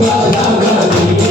Gala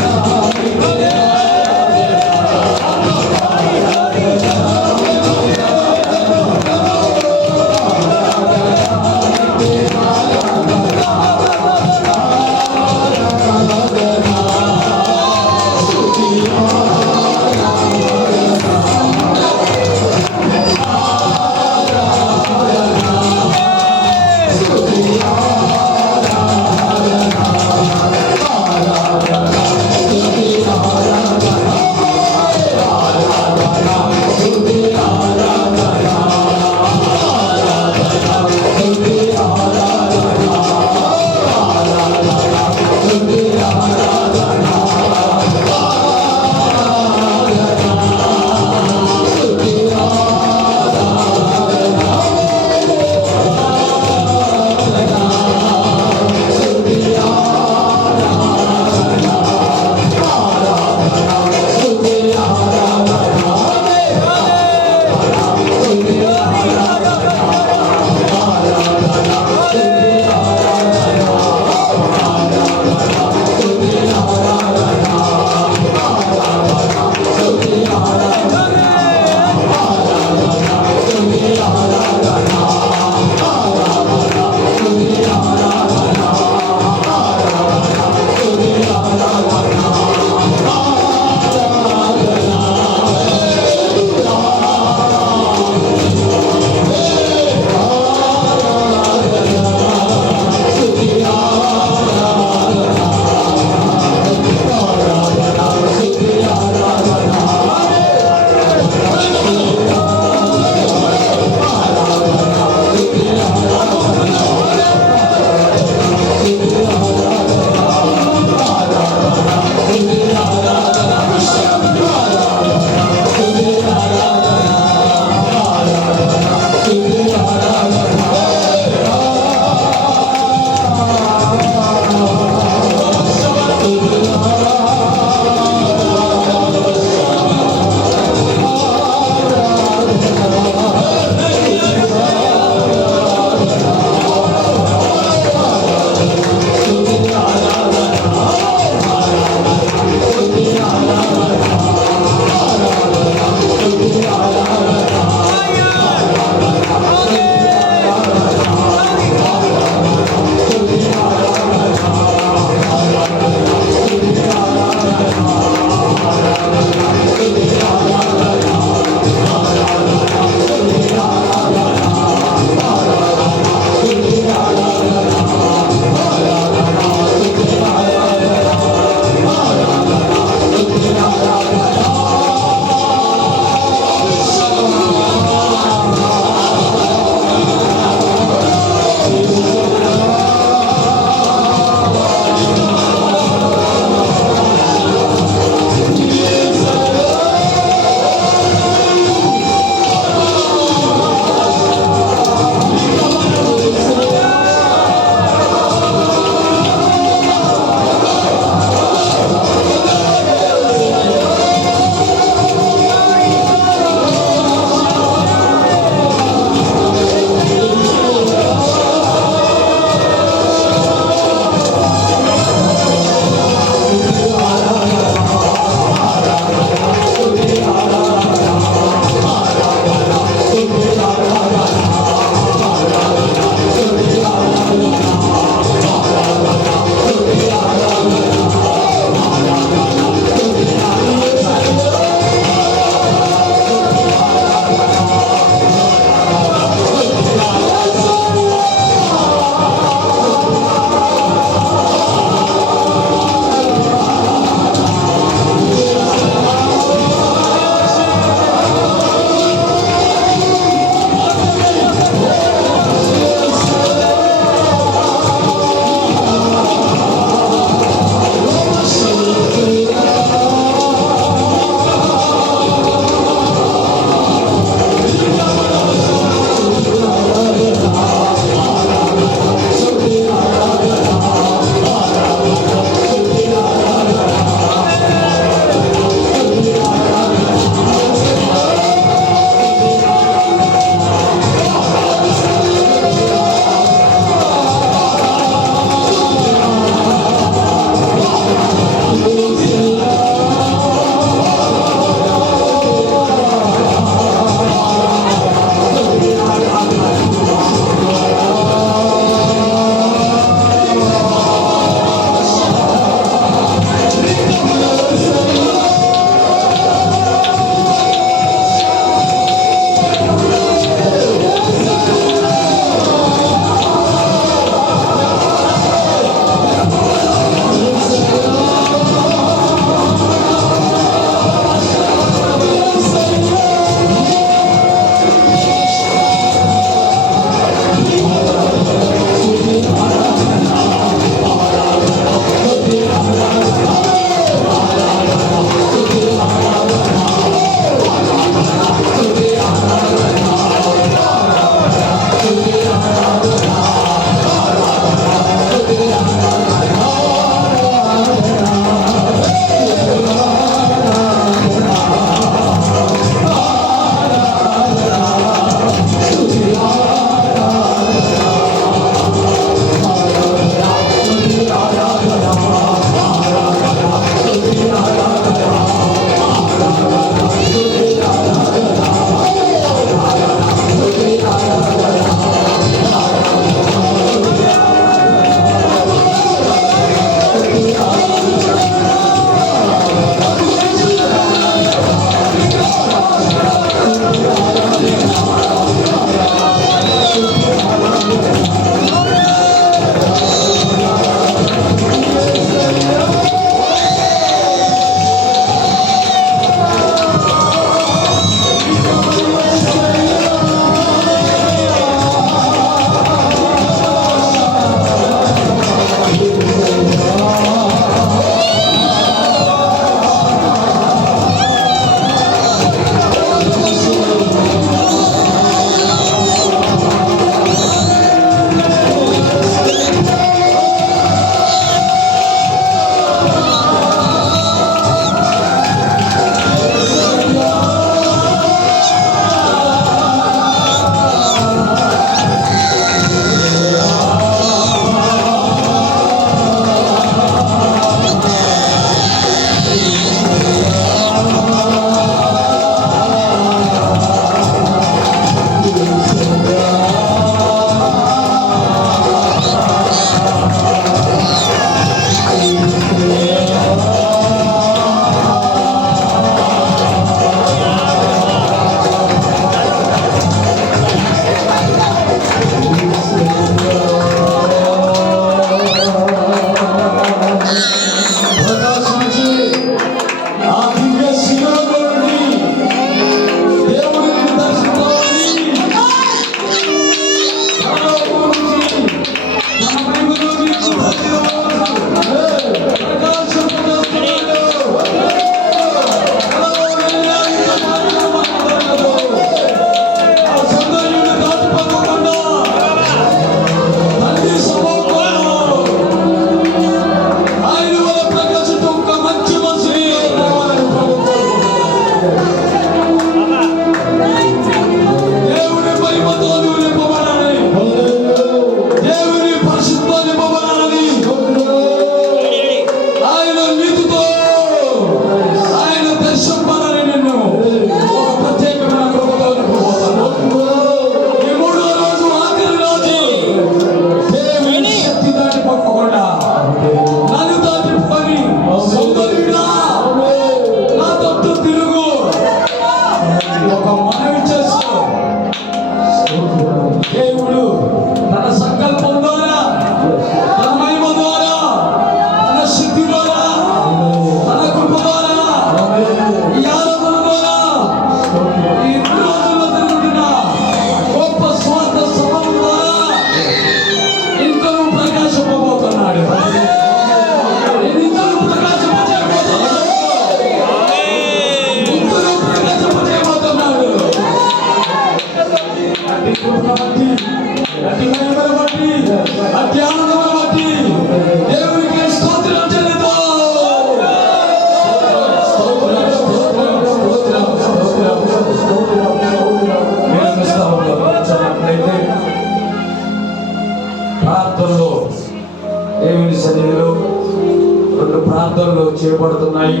ప్రార్థనలు చేయబడుతున్నాయి.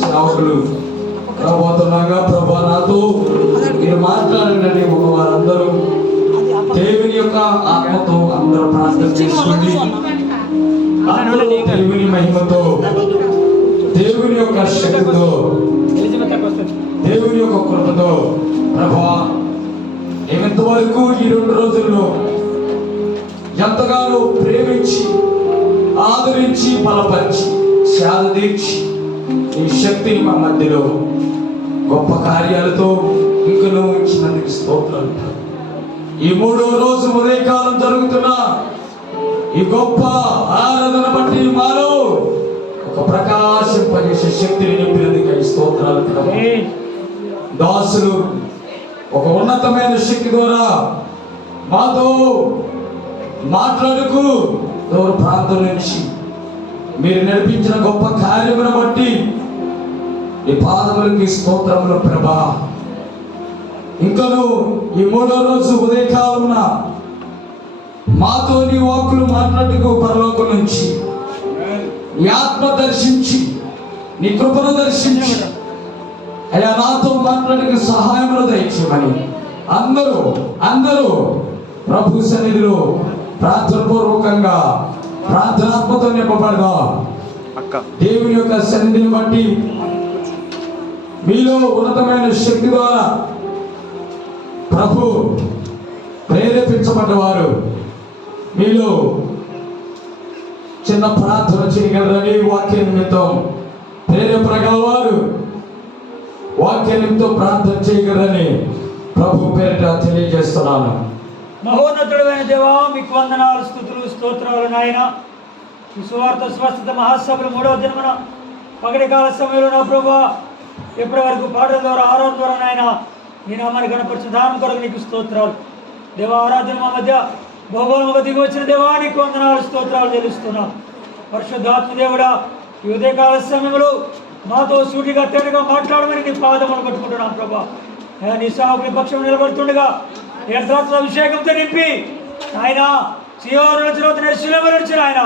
సేవకులు రాబోతున్నాగా ప్రభా నాతో మీరు మాట్లాడండి. వారందరూ దేవుని యొక్క ఆత్మతో అందరూ ప్రార్థన చేసుకోండి. అందరూ దేవుని మహిమతో, దేవుని యొక్క శక్తితో, దేవుని యొక్క కృపతో ప్రభా ఇంతవరకు ఈ 2 రోజుల్లో ఎంతగానో ప్రేమించి, ఆదరించి, బలపరిచి, సేద తీర్చి ఈ శక్తిని మా మధ్యలో గొప్ప కార్యాలతో ఇంకనూ ఇచ్చినందుకు స్తోత్రాలు. ఈ 3వ రోజు ఉదయకాలం జరుగుతున్న ఈ గొప్ప ఆరాధన బట్టి మాలో ఒక ప్రకాశింపజేసే శక్తిని నింపినందుకు స్తోత్రాలు. దాసులు ఒక ఉన్నతమైన శక్తి ద్వారా మాతో మాట్లాడుకు దూర ప్రాంతం నుంచి మీరు నడిపించిన గొప్ప కార్యమును బట్టి ఈ పాదములకి స్తోత్రములు ప్రభా. ఇంకను ఈ 3వ రోజు ఉదయకాలమున మాతో నీ వాక్కులు మాట్లాడుకు పరలోకం నుంచి నీ ఆత్మ దర్శించి, నీ కృపను దర్శించి అయ్యా నాతో మాట్లాడుకు సహాయములు దయచేయమని అందరూ ప్రభు సన్నిధిలో ప్రార్థనపూర్వకంగా ప్రార్థనాత్మతో నింపబడదా. దేవుని యొక్క సన్నిధిని బట్టి మీలో ఉన్నతమైన శక్తి ద్వారా ప్రభు ప్రేరేపించబడ్డవారు మీలో చిన్న ప్రార్థన చేయగలరని, వాక్య నిమిత్తం ప్రేరేపడగలవారు వాక్య నిమిత్తం ప్రార్థన చేయగలరని ప్రభు పేరిట తెలియజేస్తున్నాను. మహోన్నతుడైన దేవా, మీకు వందనాలు, స్తుతులు, స్తోత్రాలు నాయన. ఈ సువార్త స్వస్థత మహాసభలు 3వ దినమున పగటి కాల సమయంలో నా ప్రభువా ఎప్పటి వరకు పాటల ద్వారా, ఆరాధన ద్వారా నాయన ఈ నామాన్ని గణపరిచిన దానం కొరకు నీకు స్తోత్రాలు దేవా. ఆరాధన మా మధ్య బహుబలముగా దిగి వచ్చిన దేవా, నీకు వందనాలు, స్తోత్రాలు చెల్లిస్తున్నాం. పరిశుద్ధాత్మ దేవుడా, ఈ ఉదయకాల సమయంలో మాతో సూటిగా తేటగా మాట్లాడమని నీ పాదములు పట్టుకుంటున్నాం ప్రభా. నీ సాగుని పక్షం నిలబడుతుండగా యథార్థ అభిషేకంతో నింపి ఆయన సియోను నుంచి ఆయన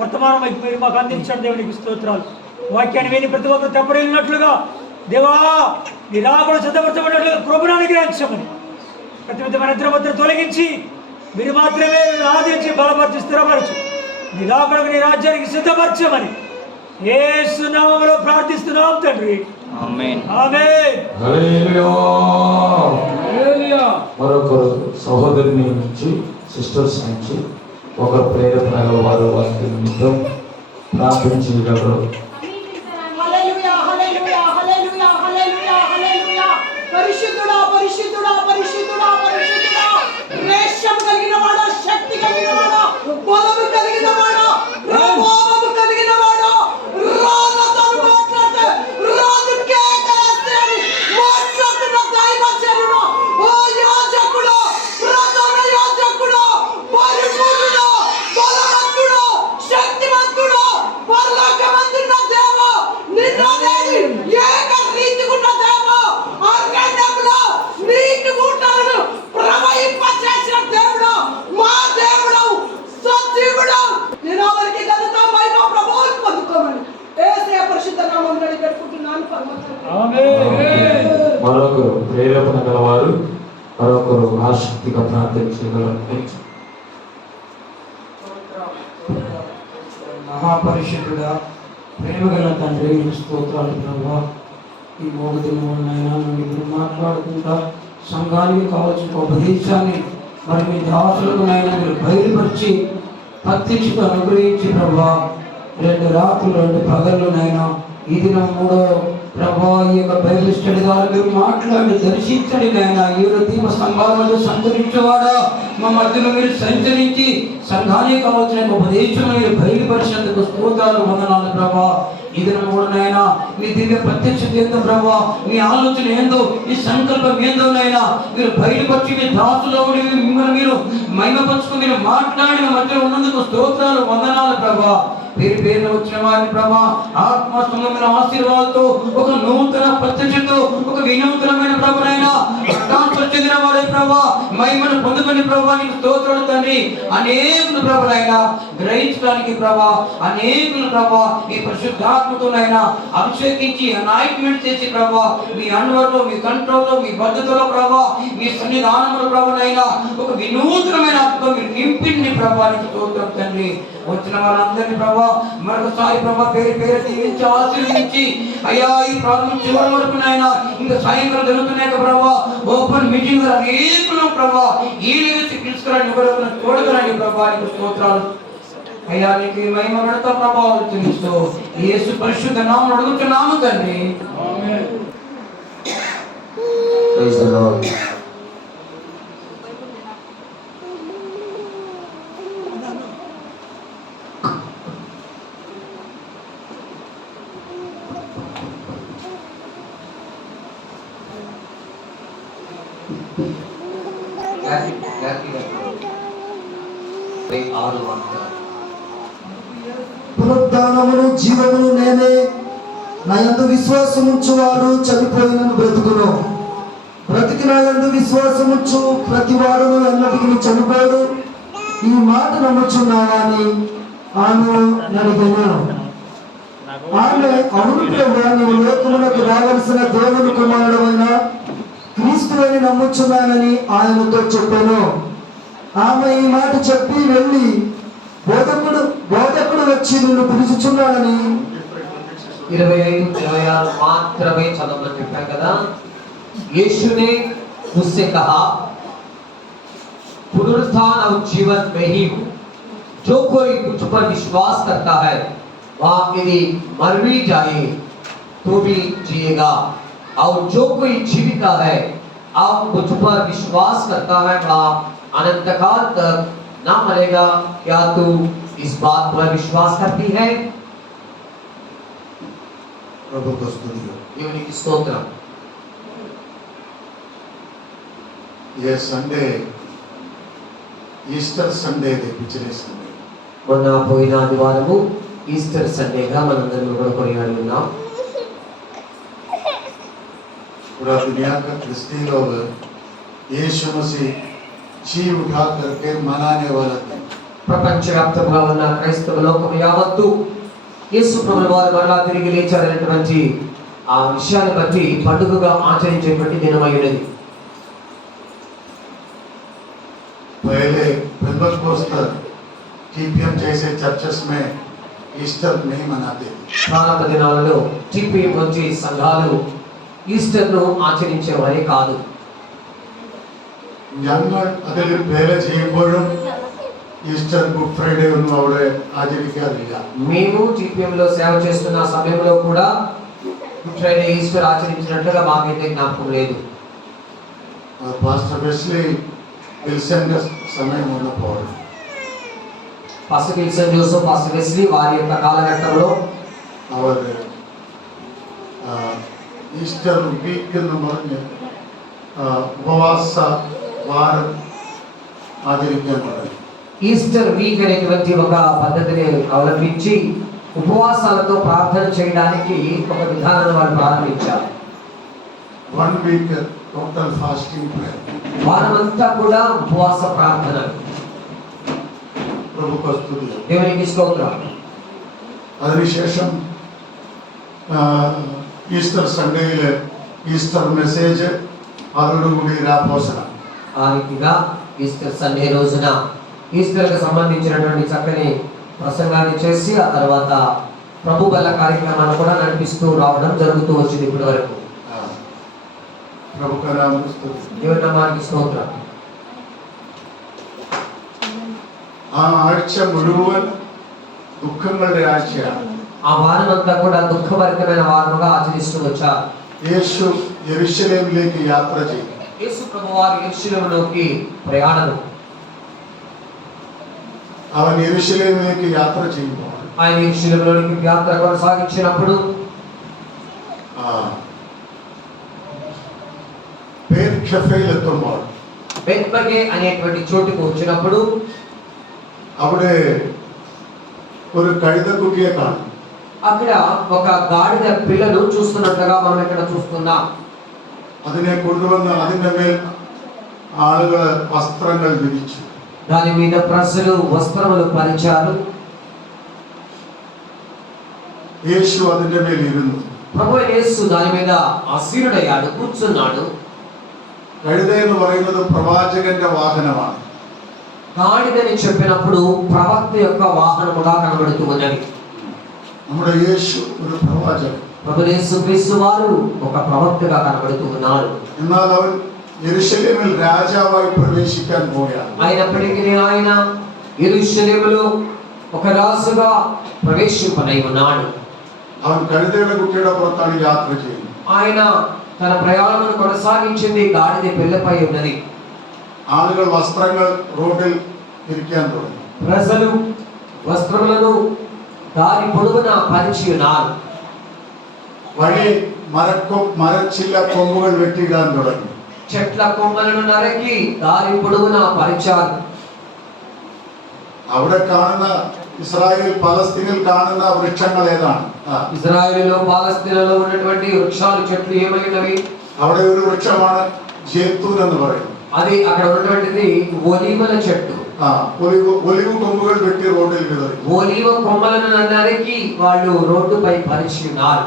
వర్తమానం మీరు మాకు అందించండి దేవునికి స్తోత్రాలు. వాక్యాన్ని విని ప్రతి ఒక్కరు తెప్పరిల్లినట్లుగా దేవా నీ రాకడ సిద్ధపరచబడినట్లుగా కృపను అనుగ్రహించమని, ప్రతి విధమైన నిద్రముద్ర తొలగించి మీరు మాత్రమే ఆదరించి బలపరిచి స్థిరపరచు, నీ రాకడకు నీ రాజ్యానికి సిద్ధపరచమని యేసు నామములో ప్రార్థిస్తున్నాం తండ్రి. ఆమేన్. ఆమేన్. హల్లెలూయా. హల్లెలూయా. మరొకరు సహోదరుని నుంచి, సిస్టర్స్ నుంచి ఒకరు ప్రేరేపణ గల వారు వాక్య నిమిత్తం ప్రార్థించగలరు. హల్లెలూయా. హల్లెలూయా. హల్లెలూయా. హల్లెలూయా. హల్లెలూయా. పరిశుద్ధుడా, పరిశుద్ధుడా, పరిశుద్ధుడా, పరిశుద్ధుడా, రేషం కలిగిన వాడా, శక్తి కలిగిన వాడా, బలము కలిగిన వాడా, ప్రభావము కలిగిన వాడా, రాజుతో మాట్లాడితే రాజు కేకలేస్తాడని మాట్లాడుతున్న దైవజనుడా, ఓ యాజకుడా, ప్రధాన యాజకుడా, పరిపూర్ణుడా, బలవంతుడా, శక్తివంతుడా, పరలోకమందున్న దేవా, నిన్ననేది ఏక రీతిగున్న దేవా, అరణ్యంలో నీటి ఊటలను ప్రవహింపచేసిన దేవుడా, మా దేవుడు సజీవుడు, నిన్నవరికి ఘనత మహిమ ప్రభువులు పొందుకోమని యేసయ్య పరిశుద్ధ నామములో పెట్టుకుంటున్నాను పరమతండ్రి. ఆమేన్. మరొకరు ప్రేరేపణ గలవారు, మరొకరు ఆసక్తిగా ప్రార్థించగలరు. మహాపరిశుద్ధుడా, ప్రేమగల తండ్రి, స్తోత్రాలు ప్రభా. ఈ మోగదినైనా మీరు మాట్లాడుకుంటా సంఘానికి కావాల్సిన ఉపదేశాన్ని మరి మీ దాసులకునైనా మీరు బయలుపరిచి ప్రత్యక్షత అనుగ్రహించి ప్రభా. 2 రాత్రులు 2 పగళ్ళునైనా ఈ దినం 3వ ప్రభా ఈ యొక్క బైబిల్ స్టడీ ద్వారా మీరు మాట్లాడి దర్శించండి నాయన. ఈ దీప స్తంభాలలో సంచరించేవాడా, మా మధ్యలో మీరు సంచరించి సంఘానికి కావాల్సిన ఉపదేశం మీరు బయలుపరిచినందుకు స్తోత్రాలు, వందనాలు ప్రభా. ఈ దినం కూడా నాయన మీ దివ్య ప్రత్యక్షత ఏందో ప్రభా, మీ ఆలోచన ఏందో, మీ సంకల్పం ఏందో నాయన మీరు బయలుపరిచి మీ దాసులో మిమ్మల్ని మీరు మహిమపరుచుకుని మీరు మాట్లాడిన మధ్యలో ఉన్నందుకు స్తోత్రాలు, వందనాలు ప్రభా. పేరు వచ్చిన వారిని ప్రభా ఆత్మస్థమైన ఆశీర్వాదంతో ఒక నూతన ప్రత్యక్షతో ఒక వినూతనమైన ప్రభునైనా ట్రాన్స్ఫర్ చెందిన వాడే ప్రభా, మహిమను పొందుకుని ప్రభా నీకు స్తోత్రాలు తండ్రి. అనేకులు ప్రభులైనా గ్రహించడానికి ప్రభా, అనేకులు ప్రభా ఈ పరిశుద్ధాత్మతోనైనా అభిషేకించి అనాయింట్మెంట్ చేసి ప్రభా మీ అన్వర్లో, మీ కంట్రోల్లో, మీ పద్ధతిలో ప్రభా, మీ సన్నిధానంలో ప్రభునైనా ఒక వినూత్నమైన ఆత్మతో మీరు నింపింది ప్రభా నీకు స్తోత్రం తండ్రి. వచ్చిన వారందరినీ ప్రభా మరొకసారి ప్రభా పేరు పేరు దీవించి ఆశీర్వదించి అయ్యా ఈ ప్రారంభం చివరి వరకు నాయన ఇంకా సాయంత్రం జరుగుతున్నాయి ప్రభా ఓపెన్ మీటింగ్ అనేకులు ప్రభా ఈ నుంచి పిలుచుకురండి, ఎవరైనా తోడుకురండి ప్రభా నీకు స్తోత్రాలు. అయ్యా నీకు మహిమ గణత ప్రభావాలు తెలుస్తూ యేసు పరిశుద్ధ నామమున అడుగుతున్నాము తండ్రి. Praise the Lord. పునరుద్ధానమును జీవమును నేనే, నా యందు విశ్వాసముంచువాడు చనిపోయినను బ్రతుకును, బ్రతికి నా యందు విశ్వాసముంచు ప్రతివాడును ఎన్నటికి చనిపోడు. ఈ మాట నమ్ముచున్నావా అని ఆమె అడిగాను. ఆమె అవును ప్రభువా, నీవు లోకమునకు రావలసిన దేవుని కుమారుడైన క్రీస్తు అని నమ్ముచున్నానని ఆయనతో చెప్పాను. ఆమె ఈ మాట చెప్పి వెళ్ళి బోధకుడు వచ్చి నిన్ను పిలుచుచున్నాడని 25-26 मात्रమే చదవమని చెప్పాం కదా. यीशु ने उससे कहा, पुनरुत्थान और जीवन में ही हूँ, जो कोई मुझ पर विश्वास करता है वह यदि मर भी जाए तो भी जिएगा, और जो कोई जीविता है अब मुझ पर विश्वास करता है वह अनंत काल तक ना मरेगा. क्या तू इस बात पर विश्वास करती है? ప్రభు స్తుతి. దేవునికి స్తోత్రం. ये संडे ఈస్టర్ సండే పిछले संडे మొన్న పోయిన ఆదివారము ఈస్టర్ సండేగా మనందరం కూడా కొనియాడి ఉన్నాం. पूरा दुनिया का क्रिस्ती लोग यीशु मसीह जी उठा करके मनाने वाला दिन. ప్రపంచవ్యాప్తంగా ఉన్న క్రైస్తవ లోకం యావత్తు యేసు ప్రభువు వారు మరలా తిరిగి లేచారనేటువంటి ఆ విషయాన్ని బట్టి పండుగగా ఆచరించేటువంటి దినమైనది. पहले पेंटेकोस्ट टीपीएम जैसे चर्चेस में ईस्टर नहीं मनाते. ప్రారంభ దినాలలో టీపీఎం వంటి సంఘాలు ఈస్టర్ను ఆచరించేవారే కాదు. ഞങ്ങൾ അതിൽ വേല ചെയ്യുമ്പോഴും ഈസ്റ്റർ ഗുഡ് ഫ്രൈഡേ ഒന്നും അവിടെ ആചരിക്കാറില്ല. మేము టీపీఎం లో సేవ చేస్తున్న సమయంలో కూడా గుడ్ ఫ్రైడే ఈస్టర్ ఆచరించినట్లుగా మాకైతే జ్ఞాపకం లేదు. పాస్టర్ వెస్లీ విల్సన్ సమయం ఉన్నప్పుడు pastor Wilson Joseph, pastor Wesley వారి యొక్క కాలఘట్టంలో അവർ ഈസ്റ്റർ വീക്ക് എന്ന് പറഞ്ഞ് ഉപവാസ വാരം ఆచరించారు തുടങ്ങി. ఈస్టర్ వీక్ అనేటువంటి ఒక పద్ధతిని అవలంబించి ఉపవాసాలతో ప్రార్థన చేయడానికి ఒక విధానాన్ని వాళ్ళు ప్రారంభించారు. 1 వీక్ టోటల్ ఫాస్టింగ్ ప్రేయర్. వారమంతా కూడా ఉపవాస ప్రార్థన. ప్రభుకు స్తుతి. దేవునికి స్తోత్రం. അതിനുശേഷം ഈസ്റ്റർ സൺഡേയിൽ ഈസ്റ്റർ మెసేజ్ അതോടുകൂടി രാപോസന. ఆ రీతిగా ఈస్టర్ సండే రోజున ఈస్టర్కి సంబంధించినటువంటి చక్కని ప్రసంగాన్ని చేసి ఆ తర్వాత ప్రభు బల కార్యక్రమాన్ని కూడా నడిపిస్తూ రావడం జరుగుతూ వచ్చింది ఇప్పటి వరకు. ప్రభుకు నామ స్తుతి. దేవుని నామానికి స్తోత్రం. ആ ആഴ്ച മുഴുവൻ ദുഃഖങ്ങളുടെ ആഴ്ചയാണ്. ఆ వారమంతా కూడా దుఃఖభరితమైన వారముగా ఆచరిస్తూ వచ్చారు. యేసు యెరూషలేములోకి యాత్ర చేయి. యేసు ప్రభువారు యెరూషలేములోకి ప్రయాణం. അവൻ യെരൂശലേമിലേക്ക് യാത്ര ചെയ്യുമ്പോൾ ఆయన యెరూషలేములోకి యాత్ర కొనసాగించినప్పుడు బేత్షెఫెయిలెత్తుമ്പോൾ బెత్పగే అనేటువంటి చోటుకు వచ్చినప్పుడు അവിടെ ഒരു കഴുതക്കുട്ടിയെ കാണും. అక్కడ ఒక గాడిద పిల్లను చూస్తున్నట్లుగా మనం ఇక్కడ చూస్తున్నాం. അതിനെ കൊണ്ടുവന്ന് അതിൻ്റെ മേൽ ആളുകൾ വസ്ത്രങ്ങൾ വിരിച്ചു. దాని మీద ప్రజలు వస్త్రములు పరిచారు. യേശു അതിൻ്റെ മേൽ ഇരുന്നു. ప్రభు యేసు దాని మీద ఆసీనుడయ్యాడు, కూర్చున్నాడు. കഴുത എന്ന് പറയുന്നത് പ്രവാചകന്റെ വാഹനമാണ്. గాడిదని చెప్పినప్పుడు ప్రవక్త యొక్క వాహనముగా కనబడుతూ ఉన్నది. നമ്മുടെ യേശു ഒരു പ്രവാചകൻ. ప్రభు యేసుక్రీస్తు వారు ఒక ప్రవక్తగా కనబడుతూ ఉన్నారు. എന്നാൽ അവൻ യെരൂശലേമിൽ രാജാവായി പ്രവേശിക്കാൻ പോവുകയാണ്. అయినప్పటికీ ఆయన యెరూషలేములో ఒక రాజుగా ప్రవేశింపనై ఉన్నాడు. അവൻ കഴുതയുടെ കുട്ടിയുടെ പുറത്താണ് യാത്ര ചെയ്യുന്നത്. ఆయన తన ప్రయాణమును కొనసాగించింది గాడిద పిల్లపై ఉన్నది. ആളുകൾ വസ്ത്രങ്ങൾ റോഡിൽ വിരിക്കാൻ തുടങ്ങി. ప్రజలు వస్త్రములను దారి పొడవున పరిచి ఉన్నారు. വഴി മരച്ചില്ല കൊമ്പുകൾ വെട്ടിയിടാൻ തുടങ്ങി. చెట్ల కొమ్మలను నరికి దారి పొడవున పరిచారు. അവിടെ കാണുന്ന ഇസ്രായേൽ പലസ്തീനിൽ കാണുന്ന വൃക്ഷങ്ങൾ ഏതാണ്? ఇజ్రాయెలులో పాలస్తీనాలో ఉన్నటువంటి వృక్షాలు చెట్లు ఏమైనవి? അവിടെ ഒരു వృక్షമാണ് ജേത്തൂൻ എന്ന് പറയുന്നത്. అది అక్కడ ఉన్నటువంటిది ఒలీవల చెట్టు. ഒലിവ് കൊമ്പുകൾ വെട്ടി റോഡിൽ വിതറി. ఒలీవ కొమ్మలను నరికి వాళ్ళు రోడ్డుపై పరిచి ఉన్నారు.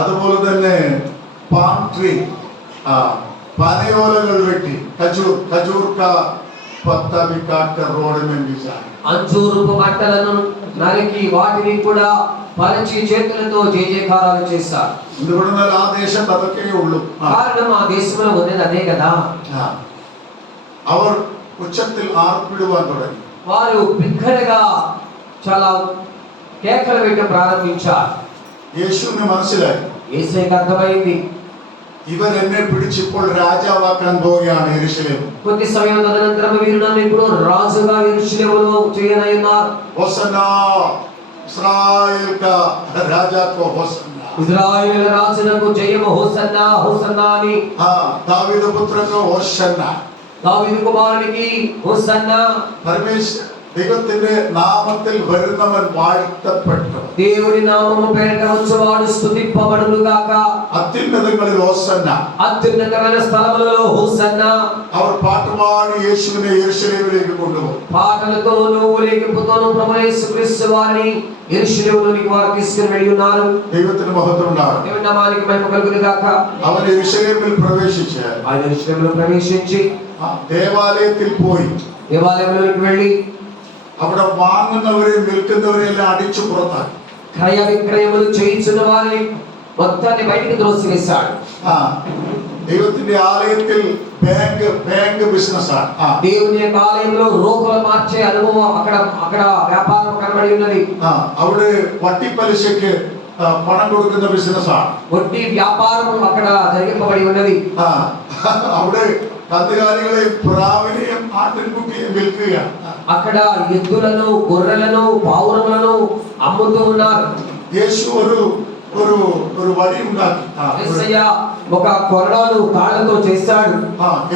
അതുപോലെ തന്നെ പാം ട്രീ, പനയോലകൾ വെട്ടി खजूर का पत्ता भी काट कर रोड में बिछा. అంజూరపు బట్టలను నరికి వాటిని కూడా పరిచి చేతులతో జయజయకారాలు చేశారు. എന്തുകൊണ്ടെന്നാൽ ആ ദേശത്ത് അതൊക്കെ ഉള്ളൂ. కారణం ఆ దేశంలో ఉన్నది అదే కదా. അവർ ഉച്ചത്തിൽ ആർപ്പിടുവാൻ തുടങ്ങി. వారు బిగ్గరగా చాలా కేకలు వేయడం ప్రారంభించారు. യേശുവിന് മനസ്സിലായി, యేసుకి అర్థమైంది, ഇവർ എന്നെ പിടിച്ചിപ്പോൾ രാജാവാക്കാൻ പോവുകയാണ് യെരൂശലേം. కొద్ది సమయం తదనంతరం వీరు నన్ను ఇప్పుడు రాజుగా యెరూషలేములో చేయనయ్యున్నారు. హోసన్నా, ఇశ్రాయేల్ కా రాజా కో హోసన్నా. ఇజ్రాయేలు రాజునకు జయము, హోసన్నా హోసన్నా అని. దావీదు పుత్రకు హోసన్నా. దావీదు కుమారునికి హోసన్నా. പരമേശ്വര ദൈവത്തിന്റെ നാമത്തിൽ വരുന്നവൻ വാഴ്ത്തപ്പെട്ടു. దేవుని నామము పేరిట వచ్చేవాడు స్తుతింపబడును గాక. അത്യുന്നതങ്ങളിൽ ഹോസന്ന. అత్యున్నతమైన స్థలములలో హోసన్నా. അവർ പാട്ടുപാടി യേശുവിനെ യെരൂശലേമിലേക്ക് കൊണ്ടുപോയി. పాటలతోనూ ఊరేగింపుతోనూ ప్రభు యేసుక్రీస్తు వారిని యెరూషలేములోనికి వారు తీసుకుని వెళ్ళి ఉన్నారు. ദൈവത്തിന് മഹത്വം ഉണ്ടാകട്ടെ. దేవుని నామానికి మహిమ కలుగును గాక. അവൻ യെരൂശലേമിൽ പ്രവേശിച്ച് ఆయన యెరూషలేములో ప్రవేశించి ദേവാലയത്തിൽ പോയി దేవాలయంలోకి వెళ్ళి അവിടെ വാങ്ങുന്നവരെയും വിൽക്കുന്നവരെയും എല്ലാം അടിച്ചു പുറത്താക്കി. క్రయ విక్రయములు చేయించున్న వారిని మొత్తాన్ని బయటికి త్రోసివేశాడు. ദൈവത്തിന്റെ ആലയത്തിൽ ബാങ്ക് ബിസിനസ്സാണ്. దేవుని యొక్క ఆలయంలో రోగులు మార్చే అనుభవం అక్కడ వ్యాపారం కనబడి ఉన్నది. അവിടെ വട്ടിപ്പലിശയ്ക്ക് പണം കൊടുക്കുന്ന ബിസിനസ്സാണ്. వడ్డీ వ్యాపారం అక్కడ జరిగింపబడి ఉన్నది. അവിടെ കന്നുകാലികളെയും പ്രാവിനെയും ആട്ടിൻകുട്ടിയെയും വിൽക്കുകയാണ്. అక్కడ ఎద్దులను, గొర్రెలను, పావురములను అమ్ముతూ ఉన్నారు. యేసు ഒരു വടി ഉണ്ടാക്കി. యేసయ్య ఒక కొరడాను తాళ్లతో చేశాడు.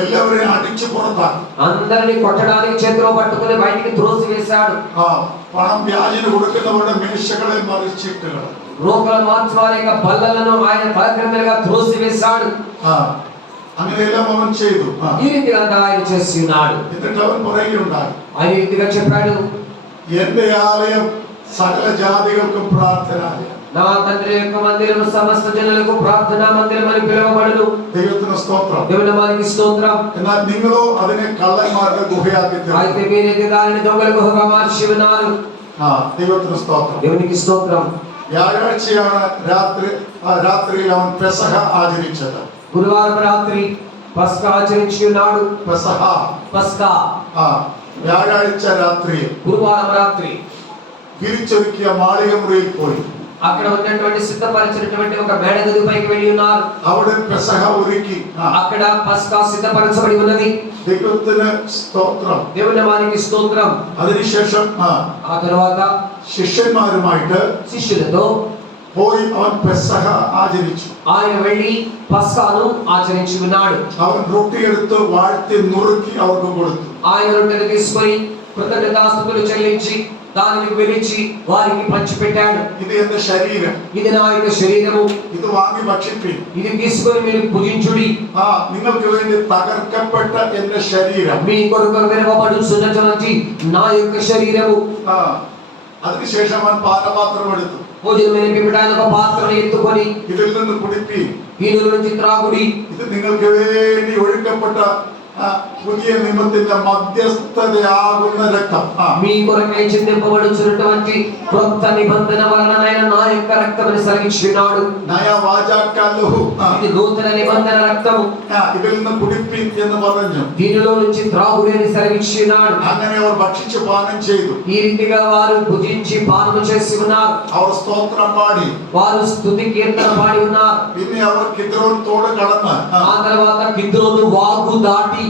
എല്ലാവരെയും അടിച്ചു പുറത്താക്കി. అందరిని కొట్టడానికి చేతిలో పట్టుకుని బయటికి త్రోసివేశాడు. പണം വ്യാജന് കൊടുക്കുന്നവരുടെ മേശകളെ മറിച്ചിട്ട് రోగుల మార్చు వారి యొక్క బల్లలను ఆయన తలక్రిందులుగా త్రోసివేశాడు. അങ്ങനെയെല്ലാം അവൻ ചെയ്തു. ఈ రీతిగా ఆయన చేసి ఉన్నాడు. എന്നിട്ട് അവൻ പറയുകയുണ്ടായി, ఆయన ఈ రీతిగా చెప్పాడు, എന്റെ ആലയം സകല ജാതികൾക്കും പ്രാർത്ഥനാലയം. నా తండ్రి యొక్క మందిరము సమస్త జనులకు ప్రార్థనా మందిరం అని పిలువబడును. ദൈവത്തിന് സ്തോത്രം. దేవుని నామానికి స్తోత్రం. എന്നാൽ നിങ്ങളോ അതിനെ കള്ളന്മാരുടെ ഗുഹയാക്കി തീർന്നു. అయితే మీరైతే దానిని దొంగల గుహగా మార్చి ఉన్నారు. ദൈവത്തിന് സ്തോത്രം. దేవునికి స్తోత్రం. വ്യാഴാഴ്ചയാണ് രാത്രിയിൽ അവൻ പെസഹ ആചരിച്ചത്. గురువారం రాత్రి పస్కా ఆచరించి ఉన్నాడు. పస్కా വ്യാഴാഴ്ച രാത്രി గురువారం రాత్రి വിരിച്ചൊരുക്കിയ മാളിക മുറിയിൽ പോയി అక్కడ ఉన్నటువంటి సిద్ధపరిచినటువంటి ఒక మేడ గది పైకి వెళ్ళి ఉన్నారు. അവിടെ പെസഹ ഒരുക്കി. అక్కడ పస్కా సిద్ధపరచబడి ఉన్నది. ദൈവത്തിന് സ്തോത്രം. దేవుని నామానికి స్తోత్రం. അതിനുശേഷം ఆ తర్వాత ശിഷ്യന്മാരുമായിട്ട് శిష్యులతో പോയി അവൻ പെസഹ ആചരിച്ചു. ఆయన వెళ్ళి పస్కాను ఆచరించి ఉన్నాడు. അവൻ റൊട്ടിയെടുത്ത് വാഴ്ത്തി നുറുക്കി അവർക്ക് കൊടുത്തു. ఆయన రొట్టెను తీసుకొని కృతజ్ఞతాస్తుతులు చెల్లించి దానిని విరిచి వారికి పంచిపెట్టాడు. ഇത് എന്റെ ശരീരം, ఇది నా యొక్క శరీరము, ഇത് വാങ്ങി ഭക്ഷിപ്പിൻ. ఇది తీసుకొని మీరు భుజించుడి. നിങ്ങൾക്ക് വേണ്ടി തകർക്കപ്പെട്ട എന്റെ ശരീരം. మీ కొరకు విరవబడుచున్నటువంటి నా యొక్క శరీరము. അതിനുശേഷം അവൻ പാനപാത്രം എടുത്തു. భోజనం పిమ్మటానికి ఒక పాత్రను ఎత్తుకొని ഇതിൽ നിന്ന് കുടിപ്പി, దీనిలో నుంచి త్రాగుడి. ഇത് നിങ്ങൾക്ക് വേണ്ടി ഒഴുക്കപ്പെട്ട പുതിയ നിയമത്തിന്റെ മധ്യസ്ഥതയാകുന്ന രക്തം. మీ కొరకై చిందింపబడుచున్నటువంటి క్రొత్త నిబంధన వలనైన నా యొక్క రక్తమని సెలవిచ్చున్నాడు. നയ വാചാക്കാലഹു, ఇది నూతన నిబంధన రక్తము. ഇതിൽ നിന്ന് കുടിപ്പി എന്ന് പറഞ്ഞു. దీనిలో నుంచి త్రాగుడి అని సెలవిచ్చున్నాడు. അങ്ങനെ അവർ ഭക്ഷിച്ചു പാനം ചെയ്തു. ఈ రీతిగా వారు భుజించి పానము చేసి ఉన్నారు. അവർ സ്തോത്രം പാടി, వారు స్తుతి కీర్తన పాడి ఉన్నారు. പിന്നെ അവർ കിദ്രോൻ തോട് കടന്ന് ఆ తర్వాత కిద్రోను వాగు దాటి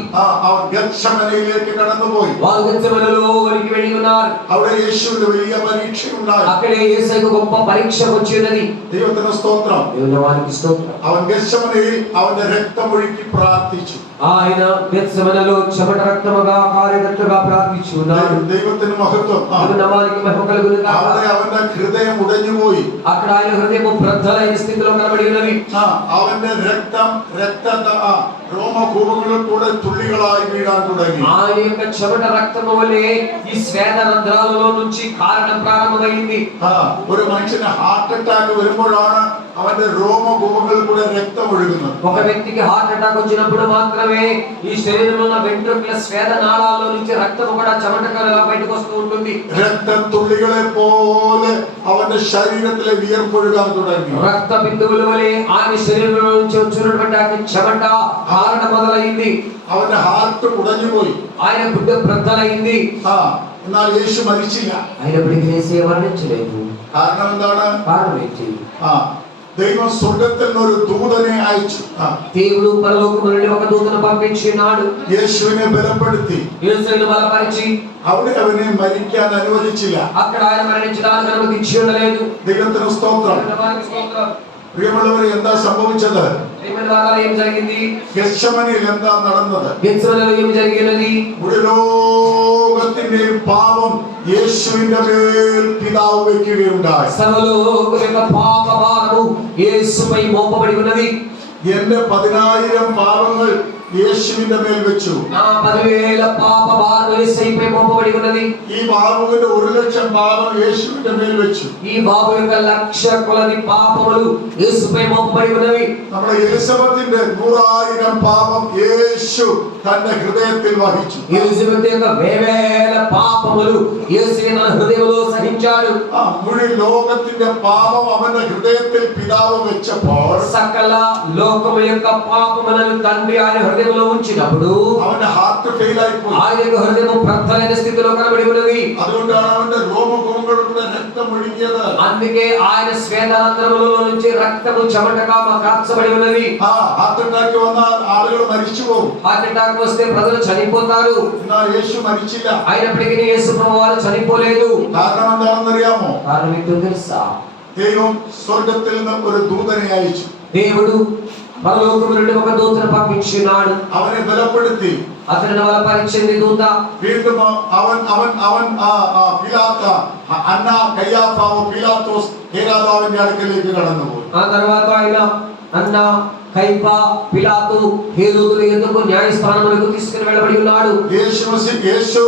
അവർ ഗത്ശമനയിലേക്ക് കടന്നുപോയി. వారు గెత్సేమనలోనికి వెళ్ళి ఉన్నారు. അവിടെ യേശുവിന്റെ വലിയ പരീക്ഷ ഉണ്ടായി. అక్కడే యేసుకు గొప్ప పరీక్ష వచ్చినది. ദൈവത്തിന് സ്തോത്രം. దేవునికి స్తోత్రం. അവൻ ഗത്ശമനയിൽ അവന്റെ രക്തമൊഴുക്കി പ്രാർത്ഥിച്ചു. ఆయన గెత్సేమనలో చెమట రక్తముగా కారేటట్లుగా ప్రార్థించి ఉన్నాడు. ദൈവത്തിന് മഹത്വം. నామానికి మహిమ కలుగును గాక. അവിടെ അവന്റെ ഹൃദയം ഉടഞ്ഞുപോയി. అక్కడ ఆయన హృదయము ప్రద్దలైన స్థితిలో కనబడి ఉన్నది. അവന്റെ രക്തം രോമകൂപങ്ങളിൽ കൂടെ തുള്ളികളായി വീഴാൻ തുടങ്ങി. ఆయన యొక్క చెమట రక్తము వలె ఈ శ్వేత రంధ్రాలలో నుంచి కారణం ప్రారంభమైంది. ഒരു മനുഷ്യന് ഹാർട്ട് അറ്റാക്ക് വരുമ്പോഴാണ് അവന്റെ രോമകൂപങ്ങളിൽ കൂടെ രക്തം ഒഴുകുന്നത്. ఒక వ్యక్తికి హార్ట్ అటాక్ వచ్చినప్పుడు మాత్రమే ఈ శరీరంలో ఉన్న వెంట్రుకల శ్వేత నాళాల్లో నుంచి రక్తం కూడా చెమటకలగా బయటకు వస్తూ ఉంటుంది. രക്തത്തുള്ളികളെ പോലെ അവന്റെ ശരീരത്തിലെ വിയർപ്പൊഴുകാൻ തുടങ്ങി. రక్త బిందువుల వలె ఆయన శరీరంలో నుంచి వచ్చినటువంటి ఆ చెమట కారణం మొదలైంది. അവന്റെ ഹാർട്ട് ഉടഞ്ഞുപോയി. ఆయన గుడ్డ ప్రద్దలైంది. എന്നാൽ യേശു മരിച്ചില്ല. అయినప్పటికీ యేసు మరణించలేదు. കാരണം എന്താണ്? కారణం ఏంటి? ദൈവം സ്വർഗ്ഗത്തിൽ നിന്ന് ഒരു ദൂതനെ അയച്ചു. దేవుడు పరలోకము నుండి ఒక దూతను పంపించినాడు. യേശുവിനെ ബലപ്പെടുത്തി. యేసును బలపరిచి അവിടെ അവനെ మరిക്കാൻ അനുവദിച്ചില്ല. అక్కడ ఆయన మరణించడానికి అనుమతించి ఉండలేదు. ദൈവത്തിന് സ്തോത്രം. പ്രിയമുള്ളവരെ, എന്താ സംഭവിച്ചത്? ఏం జరిగింది? ഗെത്ശമനയിൽ എന്താ നടന്നത്? గెత్సేమనలో ఏం జరిగినది? ലോകത്തിന്റെ പാപം യേശുവിന്റെ മേൽ പിതാവ് വെക്കുകയുണ്ടായി. సర్వలోక యొక్క పాప భారము యేసుపై మోపబడి ఉన్నది. എന്റെ 10,000 പാപങ്ങൾ യേശുവിന്റെ മേൽ വെച്ചു. నా 10,000 పాప భారం యేసుపై మోపబడి ఉన్నది. ഈ ബാബുവിന്റെ 1,00,000 പാപം യേശുവിന്റെ മേൽ വെച്ചു. ఈ బాబు యొక్క 1,00,000 కొలది పాపములు యేసుపై మోపబడి ఉన్నవి. നമ്മുടെ എലിസബത്തിന്റെ 100,000 പാപം യേശു തന്റെ ഹൃദയത്തിൽ വഹിച്ചു. ఎలిజబెత్ యొక్క 1,000 పాపములు యేసు తన హృదయంలో సహించాడు. മുഴുവൻ ലോകത്തിന്റെ പാപം അവന്റെ ഹൃദയത്തിൽ പിതാവ് വെച്ചപ്പോൾ సకల లోకము యొక్క పాపములను తండ్రి ఆయన హృదయంలో ఉంచినప్పుడు അവന്റെ ഹാർട്ട് ഫെയിൽ ആയിപ്പോയി. ఆయన యొక్క హృదయం ప్రద్దలైన స్థితిలో కనబడి ఉన్నది. അതുകൊണ്ടാണ് അവന്റെ രോമകൂപങ്ങളിലൂടെ രക്തം ഒഴുകിയത്. అందుకే ఆయన శ్వేతరంధ్రములో నుంచి రక్తము చెమటగా కాచబడి ఉన్నది. ഹാർട്ട് അറ്റാക്ക് വന്നാൽ ആളുകൾ മരിച്ചു പോകും. హార్ట్ అటాక్ వస్తే ప్రజలు చనిపోతారు. എന്നാൽ യേശു മരിച്ചില്ല. అయినప్పటికీ యేసు ప్రభువారు చనిపోలేదు. കാരണം എന്താണെന്നറിയാമോ? కారణం ఏంటో తెలుసా? ദൈവം സ്വർഗത്തിൽ നിന്ന് ഒരു ദൂതനെ അയച്ചു. దేవుడు పరలోకము నుండి ఒక దూతను పంపించినాడు. അവനെ ബലപ്പെടുത്തി. అతనిని బలపరిచింది దూత. വീണ്ടും അവൻ അന്ന കയ്യാഫാവ് പീലാത്തോസ് ഹേരോദാവിന്റെ അടുക്കലേക്ക് കടന്നുപോയി. ఆ తర్వాత ఆయన అన్న కైప పిలాతు హేరోదుల యొద్దకు న్యాయస్థానములకు తీసుకుని వెళ్ళబడి ఉన్నాడు. യേശു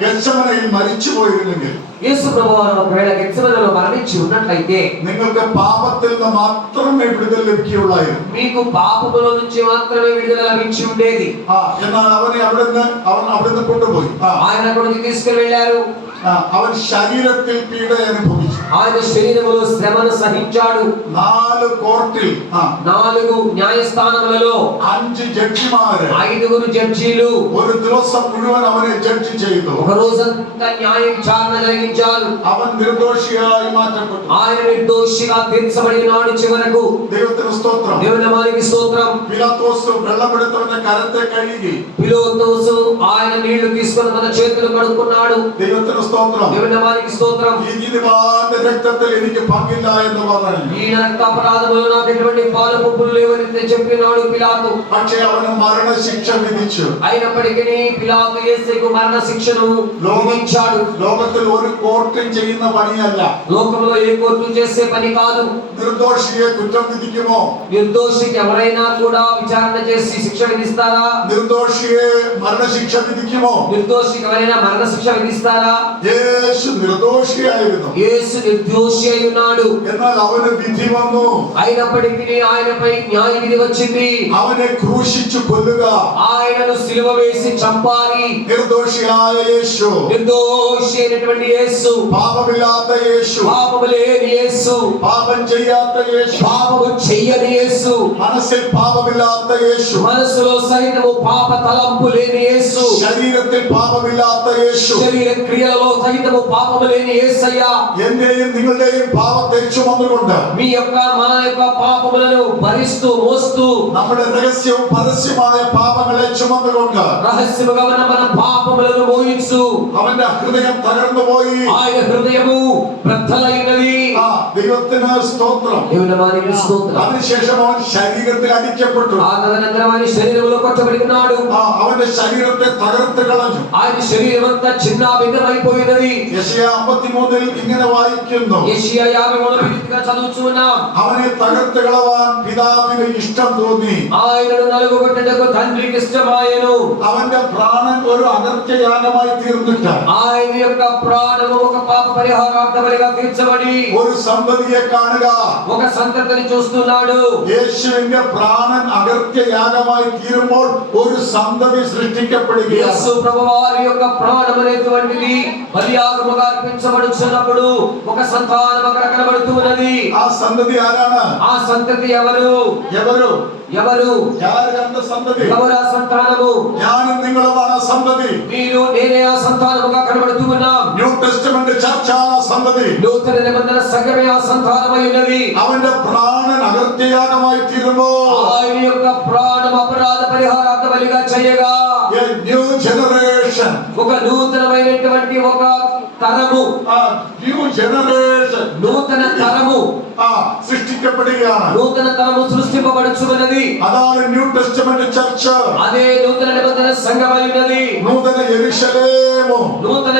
ഗെത്ശമനയിൽ മരിച്ചു പോയിരുന്നെങ്കിൽ యేసు ప్రభువారు ఒకవేళ గెత్సేమనలో మరణించి ఉన్నట్లయితే നിങ്ങൾക്ക് പാപത്തിൽ നിന്ന് മാത്രമേ വിടുതൽ ലഭിക്കുകയുള്ളായിരുന്നു. మీకు పాపముల నుంచి మాత్రమే విడుదల లభించి ఉండేది. എന്നാൽ അവനെ അവിടുന്ന് കൊണ്ടുപോയി. ఆయన అక్కడి నుంచి తీసుకుని వెళ్ళారు. അവൻ ശരീരത്തിൽ പീഡ അനുഭവിച്ചു. ఆయన శరీరములో శ్రమను సహించాడు. 4 കോർട്ടിൽ 4 న్యాయస్థానములలో 5 ജഡ്ജിമാര് 5 జడ్జీలు ഒരു ദിവസം മുഴുവൻ അവനെ ജഡ്ജി ചെയ്തു. ఒక రోజంతా న్యాయ విచారణ జరిగించారు. അവൻ നിർദോഷിയായി മാറ്റപ്പെട്ടു. ఆయన నిర్దోషిగా తీర్చబడినాడు. చివరకు ദൈവത്തിന് സ്തോത്രം. దేవుని నామానికి స్తోత్రం. പിലാത്തോസ് വെള്ളമെടുത്തവന്റെ കരത്തെ കഴുകി. పిలాతోసు ఆయన నీళ్లు తీసుకొని తన చేతులు కడుక్కున్నాడు. ദൈവത്തിന് സ്തോത്രം. దేవుని నామానికి స్తోత్రం. ഈ നീതിമാന്റെ രക്തത്തിൽ എനിക്ക് പങ്കില്ല എന്ന് പറഞ്ഞു. ఈయన రక్త అపరాధములో నాకు ఎటువంటి పాలు పంపులు లేవని చెప్పినాడు పిలాతు. പക്ഷേ അവന് മരണശിക്ഷ വിധിച്ചു. అయినప్పటికీ పిలాతు యేసుకు మరణ శిక్షను విధించాడు. ലോകത്തിൽ ഒരു കോർട്ടും ചെയ്യുന്ന പണിയല്ല. లోకంలో ఏ కోర్టు చేసే పని కాదు. നിർദോഷിയെ കുറ്റം വിധിക്കുമോ? నిర్దోషికి ఎవరైనా కూడా విచారణ చేసి శిక్ష విధిస్తారా? നിർദോഷിയെ മരണശിക്ഷ വിധിക്കുമോ? నిర్దోషికి ఎవరైనా మరణ శిక్ష విధిస్తారా? യേശു നിർദോഷിയായിരുന്നു. యేసు నిర్దోషి అయి ఉన్నాడు. എന്നാൽ അവന് വിധി വന്നു. అయినప్పటికీ ఆయనపై న్యాయ విధి వచ్చింది. അവനെ ക്രൂശിച്ചു കൊല്ലുക. ఆయనను సిలువ వేసి చంపాలి. നിർദോഷിയായ യേശു, నిర్దోషి అయినటువంటి యేసు, പാപമില്ലാത്ത യേശു, పాపము లేని యేసు, പാപം ചെയ്യാത്ത യേശു, పాపము చెయ్యని యేసు, മനസ്സിൽ പാപമില്ലാത്ത യേശു, మనసులో సైతము పాప తలంపు లేని యేసు, ശരീരത്തിൽ പാപമില്ലാത്ത യേശു, శరీర క్రియలలో సైతము పాపము లేని యేసయ్య എന്റെയും നിങ്ങളുടെയും പാപത്തെ ചുമന്നുകൊണ്ട് మీ యొక్క మన యొక్క పాపములను భరిస్తూ మోస్తూ നമ്മുടെ രഹസ്യവും പരസ്യമായ പാപങ്ങളെ ചുമന്നുകൊണ്ട് రహస్యముగా ఉన్న మన పాపములను మోయించు അവന്റെ ഹൃദയം തകർന്നുപോയി. ఆయన హృదయము బ్రద్దలైనది. ദൈവത്തിന് സ്തോത്രം. దేవుని నామానికి స్తోత్రం. അതിനുശേഷം അവൻ ശരീരത്തിൽ അടിക്കപ്പെട്ടു. ఆ తదనంతరం ఆయన శరీరంలో కొట్టబడి ఉన్నాడు. അവന്റെ ശരീരത്തെ തകർത്ത് കളഞ്ഞു. ఆయన శరీరం అంతా చిన్న భిన్నమైపోయినది. യെശയ്യാ 53 ഇങ്ങനെ വായിക്കുന്നു. యెషయా 53 చదువుచున్నాం. അവനെ തകർത്ത് കളവാൻ പിതാവിന് ഇഷ്ടം തോന്നി. ఆయనను నలుగుగొట్టుటకు తండ్రికి ఇష్టమాయెను. അവന്റെ പ്രാണൻ ഒരു അകർത്യയാഗമായി തീർന്നിട്ട് ఆయన యొక్క ప్రాణము ఒక పాప పరిహారార్థబలిగా తీర్చబడి ഒരു സന്തതിയെ കാണുക. ఒక సంతతిని చూస్తున్నాడు. യേശുവിന്റെ പ്രാണൻ അകർത്യയാഗമായി തീരുമ്പോൾ ഒരു സന്തതി സൃഷ്ടിക്കപ്പെടുകയാണ്. యేసు ప్రభువారి యొక్క ప్రాణం అనేటువంటిది బలియాగముగా అర్పించబడుచున్నప్పుడు ఒక సంతానం అక్కడ కనబడుతున్నది. ആ സന്തതി ആരാണ്? ఆ సంతతి ఎవరు? ఎవరు? ఎవరు? யார் அந்த சந்ததி? ఎవరు ఆ సంతానము? ഞാനും നിങ്ങളുമാണ് ആ സന്തതി. మీరు నేనే ఆ సంతానముగా కనబడుతూ ఉన్నాం. ന്യൂ ടെസ്റ്റമെന്റ് ചർച്ചാണ് ആ സന്തതി. నూతన నిబంధన సంఘమే ఆ సంతానమై ఉన్నది. അവന്റെ പ്രാണൻ അകർത്യയാഗമായി തീരുമ്പോൾ ఆయన యొక్క ప్రాణం అపరాధ పరిహారార్థ బలిగా చేయగా a new generation, ఒక నూతనమైనటువంటి ఒక తరము, a new generation నూతన తరము സൃഷ്ടിക്കപ്പെടുകയാണ്. నూతన తరము సృష్టింపబడుచున్నది. അതാണ് ന്യൂ ടെസ്റ്റമെന്റ് ചർച്ച്. అదే నూతన నిబంధన సంఘమై ఉన్నది. നൂതന യെരൂശലേമോ, నూతన